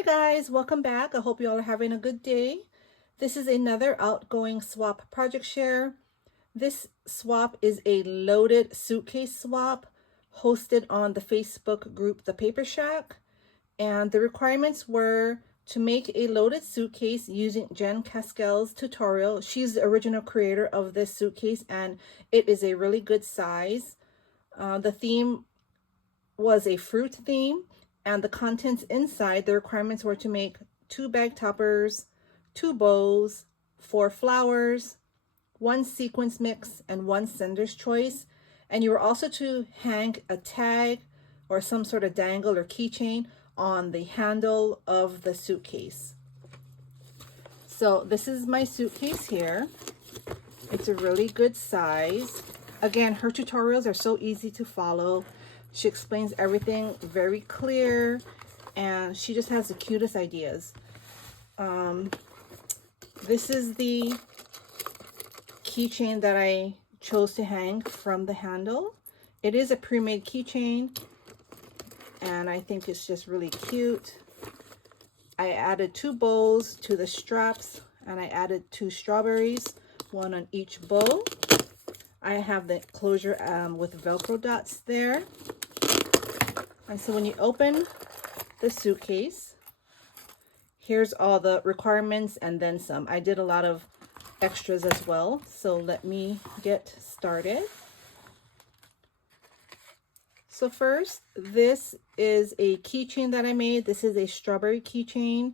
Hey guys, welcome back. I hope you all are having a good day. This is another Outgoing swap project share. This swap is a loaded suitcase swap hosted on the Facebook group The Paper Shack. And the requirements were to make a loaded suitcase using Jen Caskell's tutorial. She's the original creator of this suitcase and it is a really good size. The theme was a fruit theme. And the contents inside, the requirements were to make 2 bag toppers, 2 bows, 4 flowers, 1 sequence mix, and 1 sender's choice. And you were also to hang a tag or some sort of dangle or keychain on the handle of the suitcase. So this is my suitcase here. It's a really good size. Again, her tutorials are so easy to follow. She explains everything very clear, and she just has the cutest ideas. This is the keychain that I chose to hang from the handle. It is a pre-made keychain, and I think it's just really cute. I added 2 bows to the straps, and I added 2 strawberries, 1 on each bow. I have the closure with Velcro dots there. And so when you open the suitcase, here's all the requirements and then some. I did a lot of extras as well. So let me get started. So first, this is a keychain that I made. This is a strawberry keychain.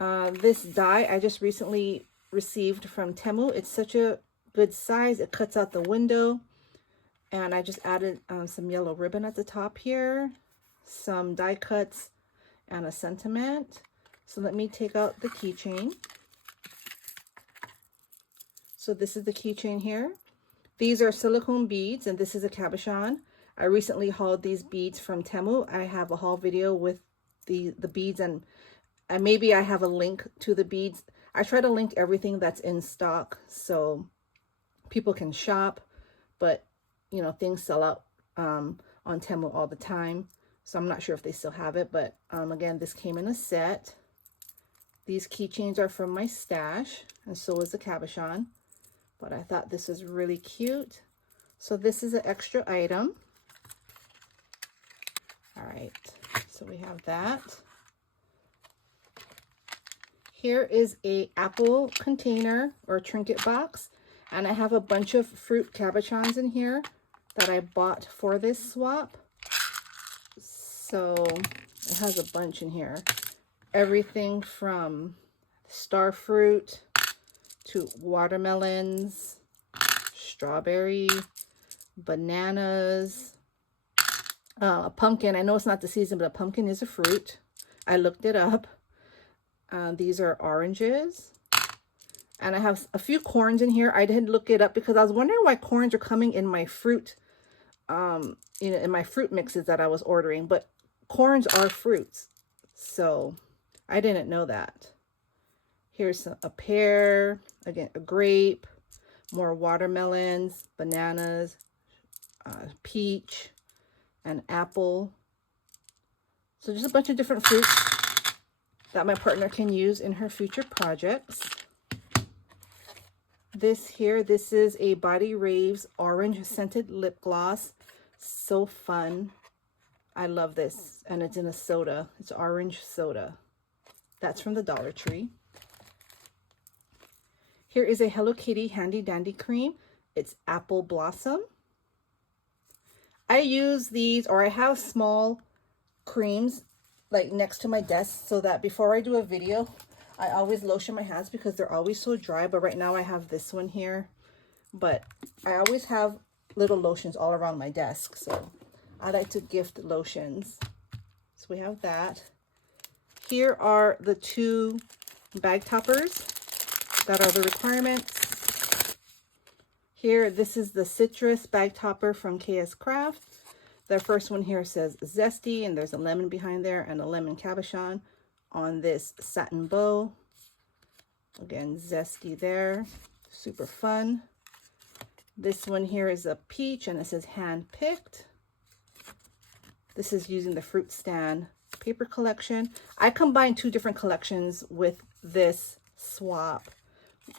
This die I just recently received from Temu. It's such a good size. It cuts out the window. And I just added some yellow ribbon at the top here, some die cuts, and a sentiment. So let me take out the keychain. So this is the keychain here. These are silicone beads, and this is a cabochon. I recently hauled these beads from Temu. I have a haul video with the beads, and maybe I have a link to the beads. I try to link everything that's in stock so people can shop, but you know, things sell out on Temu all the time. So I'm not sure if they still have it, but again, this came in a set. These keychains are from my stash, and so is the cabochon. But I thought this is really cute. So this is an extra item. All right, so we have that. Here is a apple container or trinket box, and I have a bunch of fruit cabochons in here that I bought for this swap. So it has a bunch in here. Everything from star fruit to watermelons, strawberry, bananas, a pumpkin. I know it's not the season, but a pumpkin is a fruit. I looked it up. These are oranges. And I have a few corns in here. I didn't look it up because I was wondering why corns are coming in my fruit, you know, in my fruit mixes that I was ordering. But corns are fruits, so I didn't know that. Here's a pear, again, a grape, more watermelons, bananas, peach, and apple. So just a bunch of different fruits that my partner can use in her future projects. This here, this is a Body Raves orange scented lip gloss. So fun. I love this. And it's in a soda. It's orange soda. That's from the Dollar Tree. Here is a Hello Kitty Handy Dandy cream. It's Apple Blossom. I use these, or I have small creams like next to my desk so that before I do a video, I always lotion my hands because they're always so dry. But right now I have this one here. But I always have little lotions all around my desk. So I like to gift lotions. So we have that. Here are the 2 bag toppers that are the requirements. Here, this is the citrus bag topper from KS Craft. The first one here says zesty, and there's a lemon behind there and a lemon cabochon on this satin bow. Again, zesty there, super fun. This one here is a peach, and it says hand picked. This is using the fruit stand paper collection. I combined two different collections with this swap.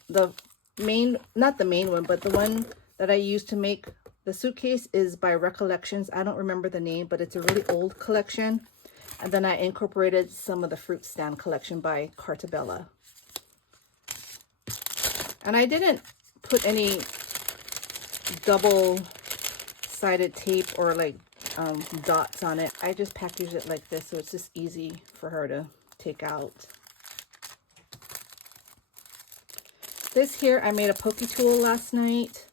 The main, not the main one, but the one that I used to make the suitcase is by Recollections. I don't remember the name, but it's a really old collection. And then I incorporated some of the fruit stand collection by Cartabella. And I didn't put any double-sided tape or like dots on it. I just packaged it like this, so it's just easy for her to take out. This here, I made a pokey tool last night.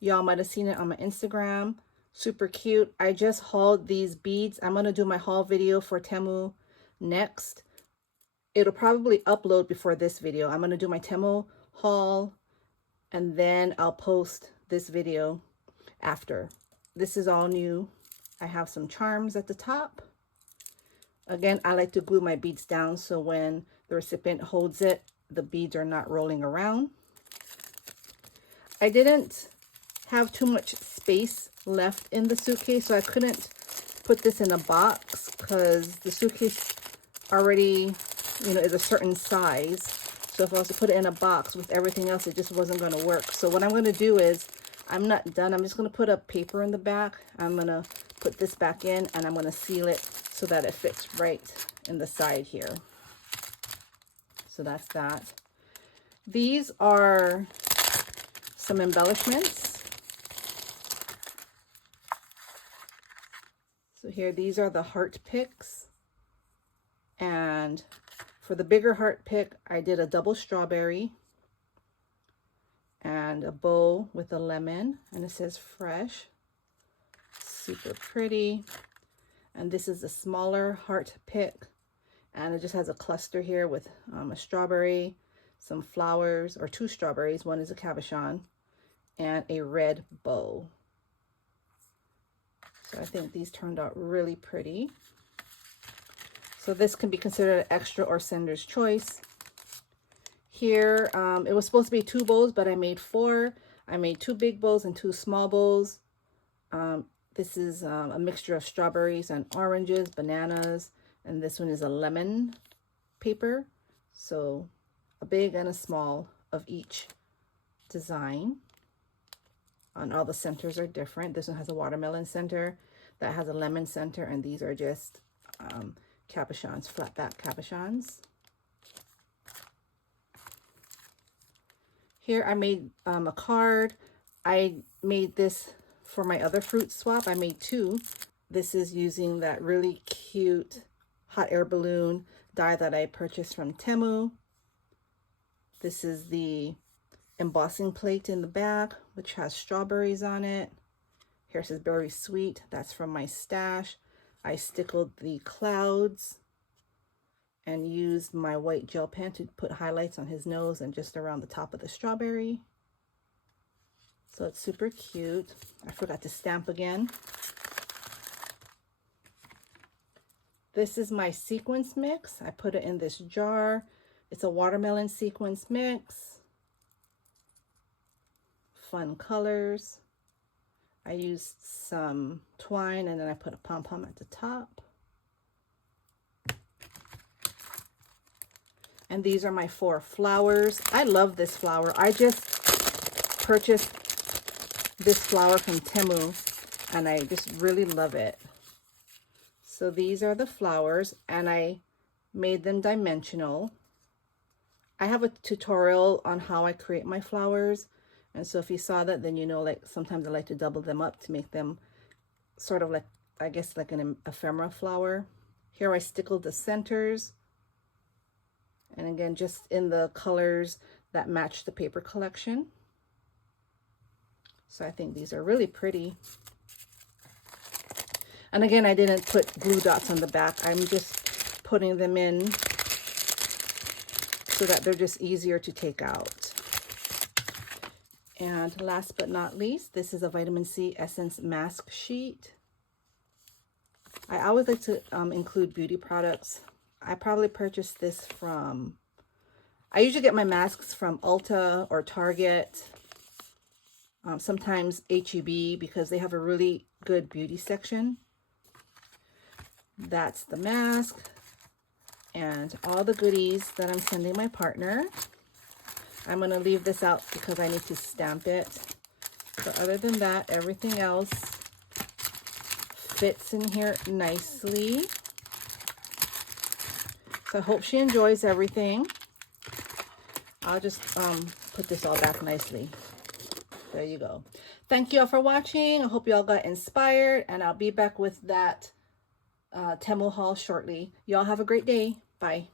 Y'all might have seen it on my Instagram. Super cute. I just hauled these beads. I'm going to do my haul video for Temu next. It'll probably upload before this video. I'm going to do my Temu haul, and then I'll post this video after. This is all new. I have some charms at the top. Again, I like to glue my beads down so when the recipient holds it, the beads are not rolling around. I didn't have too much space left in the suitcase, so I couldn't put this in a box because the suitcase already, you know, is a certain size. So if I was to put it in a box with everything else, it just wasn't going to work. So what I'm going to do is, I'm not done. I'm just going to put a paper in the back. I'm going to put this back in and I'm going to seal it so that it fits right in the side here. So that's that. These are some embellishments. So here, these are the heart picks. And for the bigger heart pick, I did a double strawberry and a bow with a lemon, and it says fresh. Super pretty. And this is a smaller heart pick, and it just has a cluster here with a strawberry, some flowers, or two strawberries. One is a cabochon, and a red bow. So I think these turned out really pretty. So this can be considered an extra or sender's choice. Here, it was supposed to be 2 bowls, but I made 4. I made 2 big bowls and 2 small bowls. This is a mixture of strawberries and oranges, bananas, and this one is a lemon paper. So a big and a small of each design. And all the centers are different. This one has a watermelon center, that has a lemon center, and these are just cabochons, flat back cabochons. Here I made a card. I made this for my other fruit swap. I made 2. This is using that really cute hot air balloon die that I purchased from Temu. This is the embossing plate in the back, which has strawberries on it. Here it says berry sweet. That's from my stash. I stickled the clouds and used my white gel pen to put highlights on his nose and just around the top of the strawberry. So it's super cute. I forgot to stamp again. This is my sequence mix. I put it in this jar. It's a watermelon sequence mix. Fun colors. I used some twine and then I put a pom-pom at the top. And these are my 4 flowers. I love this flower. I just purchased this flower from Temu and I just really love it. So these are the flowers and I made them dimensional. I have a tutorial on how I create my flowers. And so if you saw that, then you know, like sometimes I like to double them up to make them sort of like, I guess like an ephemera flower. Here I stickled the centers. And again, just in the colors that match the paper collection. So I think these are really pretty. And again, I didn't put glue dots on the back. I'm just putting them in so that they're just easier to take out. And last but not least, this is a vitamin C essence mask sheet. I always like to include beauty products. I probably purchased this from, I usually get my masks from Ulta or Target, sometimes H-E-B, because they have a really good beauty section. That's the mask and all the goodies that I'm sending my partner. I'm going to leave this out because I need to stamp it. But other than that, everything else fits in here nicely. So I hope she enjoys everything. I'll just put this all back nicely. There you go. Thank you all for watching. I hope you all got inspired, and I'll be back with that Temu haul shortly. Y'all have a great day. Bye.